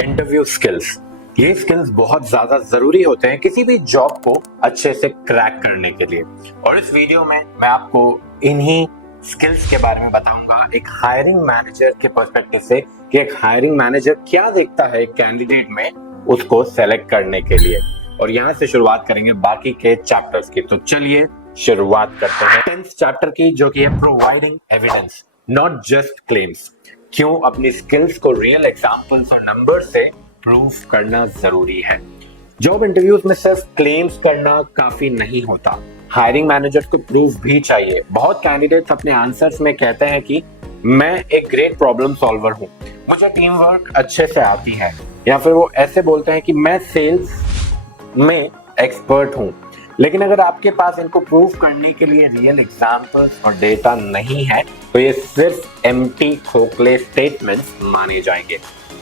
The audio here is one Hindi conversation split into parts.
Interview skills. ये स्किल्स बहुत ज्यादा जरूरी होते हैं किसी भी जॉब को अच्छे से क्रैक करने के लिए। और इस वीडियो में मैं आपको इन्हीं स्किल्स के बारे में बताऊंगा एक हायरिंग मैनेजर के पर्सपेक्टिव से कि एक हायरिंग मैनेजर क्या देखता है एक कैंडिडेट में उसको सेलेक्ट करने के लिए। और यहाँ से शुरुआत करेंगे बाकी के चैप्टर्स की। तो चलिए शुरुआत करते हैं 10th चैप्टर की, जो कि है providing evidence not just claims. क्यों अपनी स्किल्स को रियल एग्जांपल्स और नंबर से प्रूफ करना जरूरी है। जॉब इंटरव्यूज में सिर्फ क्लेम्स करना काफी नहीं होता, हायरिंग मैनेजर को प्रूफ भी चाहिए। बहुत कैंडिडेट्स अपने आंसर्स में कहते हैं कि मैं एक ग्रेट प्रॉब्लम सॉल्वर हूँ, मुझे टीम वर्क अच्छे से आती है, या फिर वो ऐसे बोलते हैं कि मैं सेल्स में एक्सपर्ट हूँ। लेकिन अगर आपके पास इनको प्रूफ करने के लिए रियल एग्जांपल्स और डेटा नहीं है तो ये सिर्फ एम्प्टी खोखले स्टेटमेंट्स माने जाएंगे।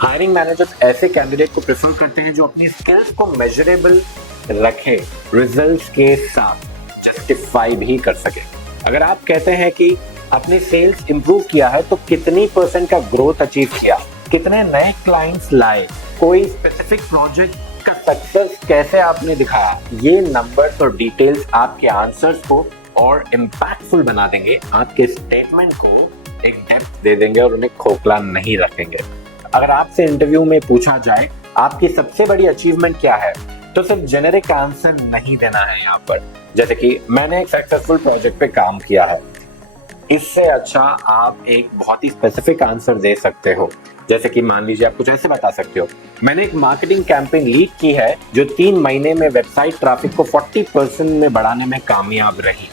हायरिंग मैनेजर्स ऐसे कैंडिडेट को प्रेफर करते हैं जो अपनी स्किल्स को मेजरेबल रखे, रिजल्ट्स के साथ जस्टिफाई भी कर सके। अगर आप कहते हैं कि अपने सेल्स इंप्रूव किया है तो कितनी % का ग्रोथ अचीव किया, कितने नए क्लाइंट्स लाए, कोई स्पेसिफिक प्रोजेक्ट का सक्सेस कैसे आपने दिखाया, ये नंबर्स और डिटेल्स आपके आंसर्स को और इम्पैक्टफुल बना देंगे, आपके स्टेटमेंट को एक डेप्थ दे देंगे और उन्हें खोखला नहीं रखेंगे। अगर आपसे इंटरव्यू में पूछा जाए आपकी सबसे बड़ी अचीवमेंट क्या है, तो सिर्फ जेनेरिक आंसर नहीं देना है यहाँ पर, जैसे कि मैंने एक सक्सेसफुल प्रोजेक्ट पे काम किया है। इससे अच्छा आप एक बहुत ही स्पेसिफिक आंसर दे सकते हो, जैसे कि मान लीजिए आप कुछ ऐसे बता सकते हो, मैंने एक मार्केटिंग कैंपेन लीड की है जो 3 महीने में वेबसाइट ट्रैफिक को 40% में बढ़ाने में कामयाब रही।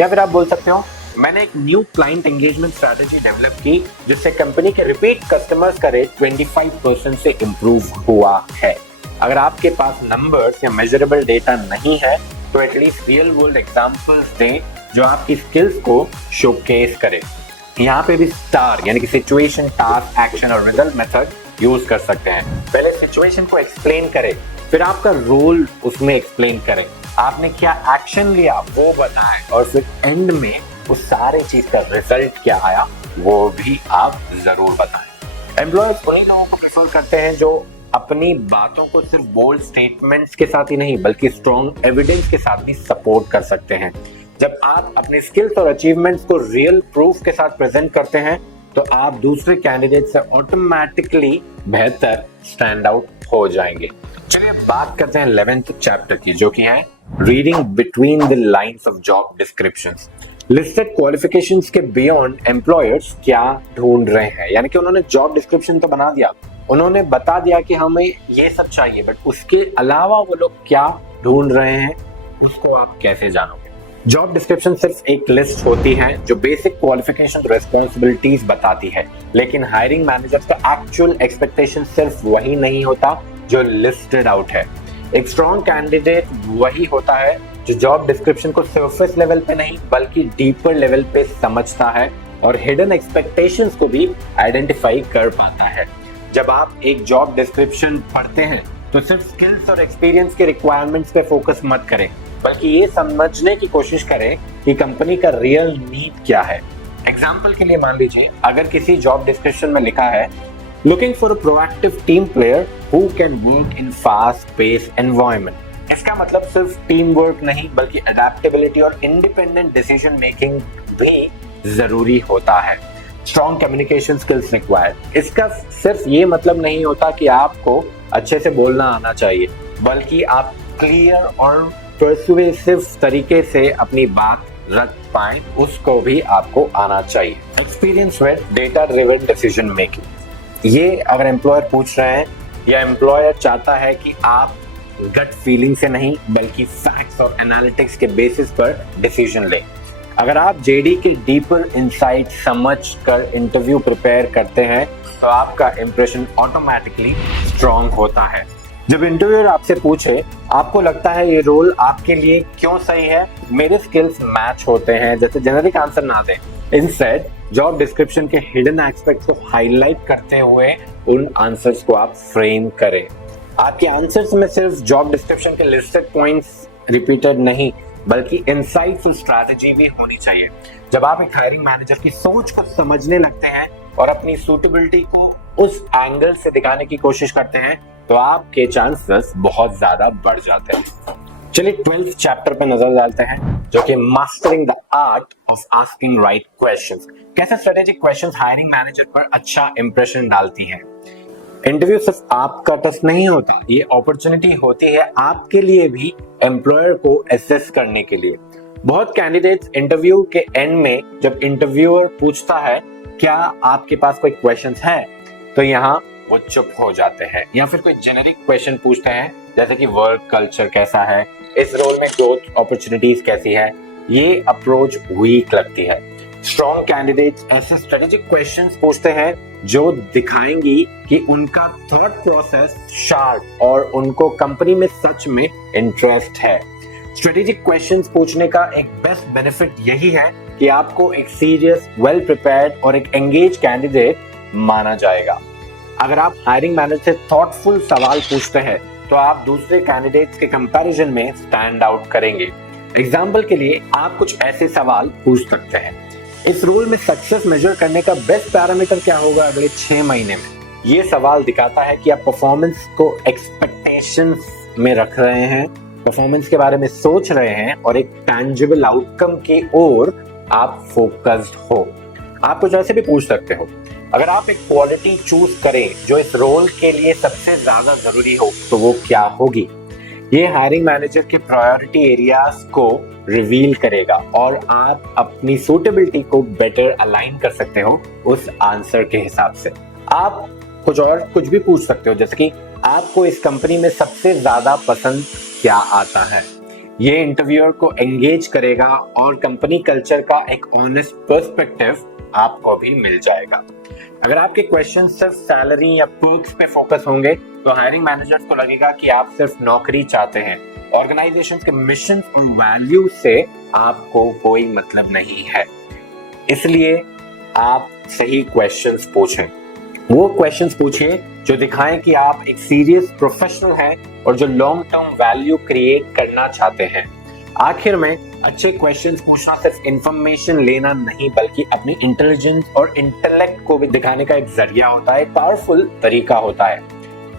या फिर आप बोल सकते हो, मैंने एक new client engagement strategy develop की जिससे कंपनी के रिपीट कस्टमर्स का रेट 25% से इम्प्रूव हुआ है। अगर आपके पास नंबर्स या मेजरेबल डेटा नहीं है तो एटलीस्ट रियल वर्ल्ड एग्जांपल्स दें जो आपकी स्किल्स को शोकेस करे। यहाँ पे भी स्टार यानी कि सिचुएशन, टास्क, एक्शन और रिजल्ट मेथड यूज कर सकते हैं। पहले सिचुएशन को एक्सप्लेन करें, फिर आपका रोल उसमें एक्सप्लेन करें, आपने क्या एक्शन लिया वो बताएं, और फिर एंड में उस सारे चीज का रिजल्ट क्या आया वो भी आप जरूर बताएं। एम्प्लॉयर्स उन्हीं लोगों को प्रेफर करते हैं जो अपनी बातों को सिर्फ बोल्ड स्टेटमेंट्स के साथ ही नहीं बल्कि स्ट्रॉन्ग एविडेंस के साथ भी सपोर्ट कर सकते हैं। जब आप अपने स्किल्स और अचीवमेंट्स को रियल प्रूफ के साथ प्रेजेंट करते हैं तो आप दूसरे कैंडिडेट से ऑटोमेटिकली बेहतर स्टैंड आउट हो जाएंगे। चलिए बात करते हैं 11th चैप्टर की, जो कि है reading between the lines of job descriptions. Listed qualifications के बियॉन्ड एम्प्लॉयर्स क्या ढूंढ रहे हैं, यानी कि उन्होंने जॉब डिस्क्रिप्शन तो बना दिया, उन्होंने बता दिया कि हमें ये सब चाहिए, बट उसके अलावा वो लोग क्या ढूंढ रहे हैं उसको आप कैसे जानोगे। जॉब डिस्क्रिप्शन सिर्फ एक लिस्ट होती है जो बेसिक क्वालिफिकेशन रेस्पॉन्सिबिलिटीज बताती है, लेकिन हायरिंग मैनेजर का एक्चुअल एक्सपेक्टेशन सिर्फ वही नहीं होता जो लिस्टेड आउट है। एक स्ट्रॉन्ग कैंडिडेट वही होता है जो जॉब डिस्क्रिप्शन को सरफेस लेवल पे नहीं बल्कि डीपर लेवल पे समझता है और हिडन एक्सपेक्टेशंस को भी आइडेंटिफाई कर पाता है। जब आप एक जॉब डिस्क्रिप्शन पढ़ते हैं तो सिर्फ स्किल्स और एक्सपीरियंस के रिक्वायरमेंट्स पे फोकस मत करें, बल्कि ये समझने की कोशिश करें कि कंपनी का रियल नीड क्या है। एग्जाम्पल के लिए मान लीजिए अगर किसी जॉब डिस्क्रिप्शन में लिखा है looking for a proactive team player who can work in fast pace environment, इसका मतलब सिर्फ टीम वर्क नहीं बल्कि अडेप्टेबिलिटी और इंडिपेंडेंट डिसीजन मेकिंग भी जरूरी होता है। स्ट्रॉन्ग कम्युनिकेशन स्किल्स रिक्वायर्ड, इसका सिर्फ ये मतलब नहीं होता कि आपको अच्छे से बोलना आना चाहिए, बल्कि आप क्लियर और पर्सुएसिव तरीके से अपनी बात रख पाएं, उसको भी आपको आना चाहिए। Experience with data driven decision making, ये अगर एम्प्लॉयर पूछ रहे हैं या एम्प्लॉयर चाहता है कि आप गट फीलिंग से नहीं बल्कि फैक्ट्स और एनालिटिक्स के बेसिस पर डिसीजन लें। अगर आप जेडी के डीपर इनसाइट समझ कर इंटरव्यू प्रिपेयर करते हैं तो आपका इंप्रेशन ऑटोमेटिकली स्ट्रॉन्ग होता है। जब इंटरव्यूअर आपसे पूछे आपको लगता है ये रोल आपके लिए क्यों सही है, मेरे स्किल्स मैच होते हैं, जैसे जेनेरिक आंसर ना दें, इंस्टेड जॉब डिस्क्रिप्शन के हिडन एस्पेक्ट्स को हाईलाइट करते हुए उन आंसर्स को आप फ्रेम करें। आपके आंसर्स में सिर्फ जॉब डिस्क्रिप्शन के लिस्टेड पॉइंट्स रिपीटेड नहीं बल्कि इंसाइटफुल स्ट्रैटेजी भी होनी चाहिए। जब आप एक हायरिंग मैनेजर की सोच को समझने लगते हैं और अपनी सूटेबिलिटी को उस एंगल से दिखाने की कोशिश करते हैं तो आपके चांसेस बहुत ज्यादा बढ़ जाते हैं। चलिए 12th चैप्टर पे नजर डालते हैं, जो कि mastering the art of asking right questions. कैसे स्ट्रेटेजिक क्वेश्चंस हायरिंग मैनेजर पर अच्छा इंप्रेशन डालती हैं। इंटरव्यू सिर्फ आपका टेस्ट नहीं होता, ये अपॉर्चुनिटी होती है आपके लिए भी एम्प्लॉयर को असेस करने के लिए। बहुत कैंडिडेट्स इंटरव्यू के एंड में जब इंटरव्यूअर पूछता है क्या आपके पास कोई क्वेश्चंस है, तो यहाँ वो चुप हो जाते हैं या फिर कोई जेनेरिक क्वेश्चन पूछते हैं जैसे कि वर्क कल्चर कैसा है, इस रोल में ग्रोथ अपॉर्चुनिटीज कैसी है। ये अप्रोच वीक लगती है। स्ट्रॉन्ग कैंडिडेट्स ऐसे स्ट्रेटेजिक क्वेश्चंस पूछते हैं जो दिखाएंगी कि उनका थॉट प्रोसेस शार्प और उनको कंपनी में सच में इंटरेस्ट है। स्ट्रेटेजिक क्वेश्चंस पूछने का एक बेस्ट बेनिफिट यही है कि आपको एक सीरियस, वेल प्रिपेयर्ड और एक एंगेज कैंडिडेट माना जाएगा। अगर आप हायरिंग मैनेजर से थॉटफुल सवाल पूछते हैं तो आप दूसरे कैंडिडेट्स के कंपैरिजन में स्टैंड आउट करेंगे। एग्जाम्पल के लिए आप कुछ ऐसे सवाल पूछ सकते हैं, इस रोल में सक्सेस मेजर करने का बेस्ट पैरामीटर क्या होगा अगले 6 महीने में। ये सवाल दिखाता है कि आप परफॉर्मेंस को एक्सपेक्टेशंस में रख रहे हैं, परफॉर्मेंस के बारे में सोच रहे हैं और एक टैंजिबल आउटकम की ओर आप फोकस्ड हो। आप कुछ ऐसे भी पूछ सकते हो, अगर आप एक क्वालिटी चूज करें जो इस रोल के लिए सबसे ज्यादा जरूरी हो तो वो क्या होगी। ये हायरिंग मैनेजर के प्रायोरिटी एरियाज को रिवील करेगा और आप अपनी सूटेबिलिटी को बेटर अलाइन कर सकते हो उस आंसर के हिसाब से। आप कुछ भी पूछ सकते हो, जैसे कि आपको इस कंपनी में सबसे ज्यादा पसंद क्या आता है। ये इंटरव्यूअर को एंगेज करेगा और कंपनी कल्चर का एक ऑनेस्ट पर्सपेक्टिव आपको भी मिल जाएगा। अगर आपके क्वेश्चन सिर्फ सैलरी या पर्क्स पे फोकस होंगे तो हायरिंग मैनेजर्स को लगेगा कि आप सिर्फ नौकरी चाहते हैं। ऑर्गेनाइजेशन के मिशन और वैल्यू से आपको कोई मतलब नहीं है। इसलिए आप सही क्वेश्चंस पूछें। वो क्वेश्चंस पूछिए जो दिखाएं कि आप एक सीरियस प्रोफेशनल हैं और जो लॉन्ग टर्म वैल्यू क्रिएट करना चाहते हैं। आखिर में अच्छे क्वेश्चंस पूछना सिर्फ इंफॉर्मेशन लेना नहीं बल्कि अपनी इंटेलिजेंस और इंटेलेक्ट को भी दिखाने का एक जरिया होता है, एक पावरफुल तरीका होता है।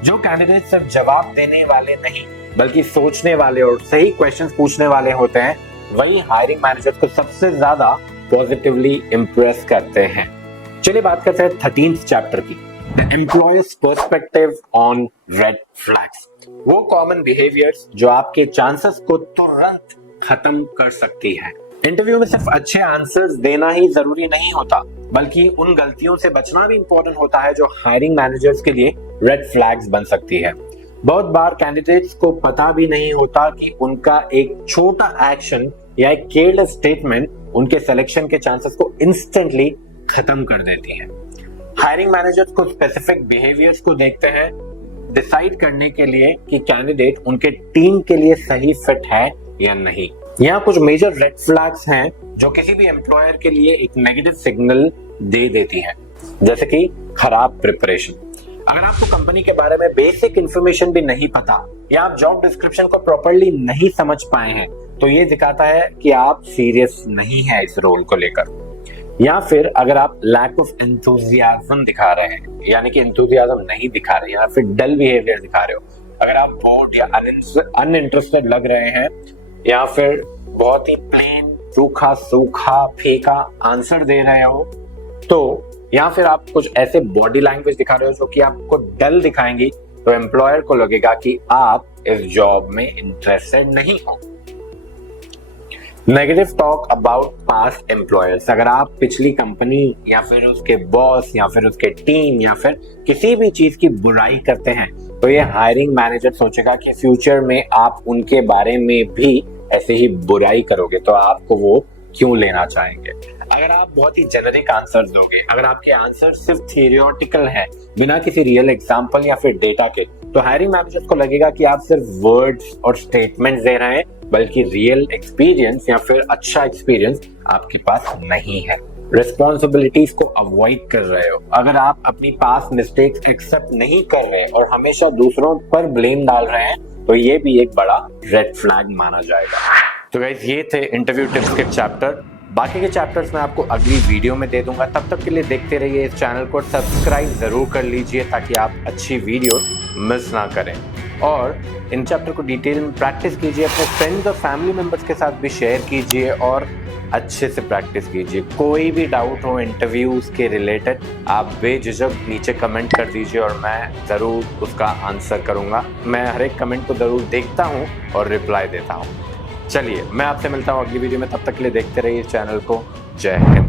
जो कैंडिडेट सिर्फ जवाब देने वाले नहीं बल्कि सोचने वाले और सही क्वेश्चंस पूछने वाले होते हैं, वही हायरिंग मैनेजर को सबसे ज्यादा पॉजिटिवली इंप्रेस करते हैं। चलिए बात करते हैं 13th चैप्टर की, the employers perspective on red flags. वो कॉमन बिहेवियर्स जो आपके चांसेस को तुरंत खत्म कर सकती है। इंटरव्यू में सिर्फ अच्छे आंसर्स देना ही जरूरी नहीं होता बल्कि उन गलतियों से बचना भी इंपॉर्टेंट होता है जो हायरिंग मैनेजर्स के लिए रेड फ्लैग्स बन सकती है। बहुत बार कैंडिडेट्स को पता भी नहीं होता कि उनका एक छोटा एक्शन या एक केयरलेस स्टेटमेंट उनके सिलेक्शन के चांसेस को इंस्टेंटली खत्म कर देती है। हायरिंग मैनेजर्स को स्पेसिफिक बिहेवियर्स को देखते हैं डिसाइड करने के लिए कि कैंडिडेट उनके टीम के लिए सही फिट है या नहीं। यहाँ कुछ मेजर रेड फ्लैग्स हैं जो किसी भी एम्प्लॉयर के लिए एक नेगेटिव सिग्नल दे देती है, जैसे कि खराब प्रिपरेशन। अगर आपको कंपनी के बारे में बेसिक इंफॉर्मेशन भी नहीं पता या आप जॉब डिस्क्रिप्शन को प्रॉपर्ली नहीं समझ पाए हैं तो ये दिखाता है कि आप सीरियस नहीं है इस रोल को लेकर। या फिर अगर आप लैक ऑफ एंथुसियाज्म दिखा रहे हैं, यानी कि एंथुसियाज्म नहीं दिखा रहे या फिर डल बिहेवियर दिखा रहे हो, अगर आप बोर्ड या अनइंटरेस्टेड लग रहे हैं या फिर बहुत ही प्लेन रूखा सूखा फेंका आंसर दे रहे हो, तो या फिर आप कुछ ऐसे बॉडी लैंग्वेज दिखा रहे हो जो कि आपको डल दिखाएंगी, तो एम्प्लॉयर को लगेगा कि आप इस जॉब में इंटरेस्टेड नहीं हो। Negative talk about past employers. अगर आप पिछली कंपनी या फिर उसके बॉस या फिर उसके टीम या फिर किसी भी चीज की बुराई करते हैं तो ये हायरिंग मैनेजर सोचेगा कि फ्यूचर में आप उनके बारे में भी ऐसे ही बुराई करोगे तो आपको वो क्यों लेना चाहेंगे। अगर आप बहुत ही जेनेरिक आंसर्स दोगे, अगर आपके आंसर सिर्फ थियोरेटिकल है बिना किसी रियल एग्जांपल या फिर डेटा के, तो हायरिंग मैनेजर्स को लगेगा कि आप सिर्फ वर्ड्स और स्टेटमेंट्स दे रहे हैं बल्कि रियल एक्सपीरियंस या फिर अच्छा एक्सपीरियंस आपके पास नहीं है। रिस्पॉन्सिबिलिटीज को अवॉइड कर रहे हो। अगर आप अपनी पास्ट मिस्टेक्स एक्सेप्ट नहीं कर रहे और हमेशा दूसरों पर ब्लेम डाल रहे हैं तो ये भी एक बड़ा रेड फ्लैग माना जाएगा। तो गाइस ये थे इंटरव्यू टिप्स के चैप्टर। बाकी के चैप्टर्स मैं आपको अगली वीडियो में दे दूंगा। तब तक के लिए देखते रहिए इस चैनल को, सब्सक्राइब जरूर कर लीजिए ताकि आप अच्छी वीडियोस मिस ना करें। और इन चैप्टर को डिटेल में प्रैक्टिस कीजिए, अपने फ्रेंड्स और फैमिली मेंबर्स के साथ भी शेयर कीजिए और अच्छे से प्रैक्टिस कीजिए। कोई भी डाउट हो इंटरव्यूज के रिलेटेड आप बेझिझक नीचे कमेंट कर दीजिए और मैं ज़रूर उसका आंसर करूँगा। मैं हर एक कमेंट को ज़रूर देखता हूँ और रिप्लाई देता हूँ। चलिए मैं आपसे मिलता हूँ अगली वीडियो में, तब तक के लिए देखते रहिए इस चैनल को। जय हिंद।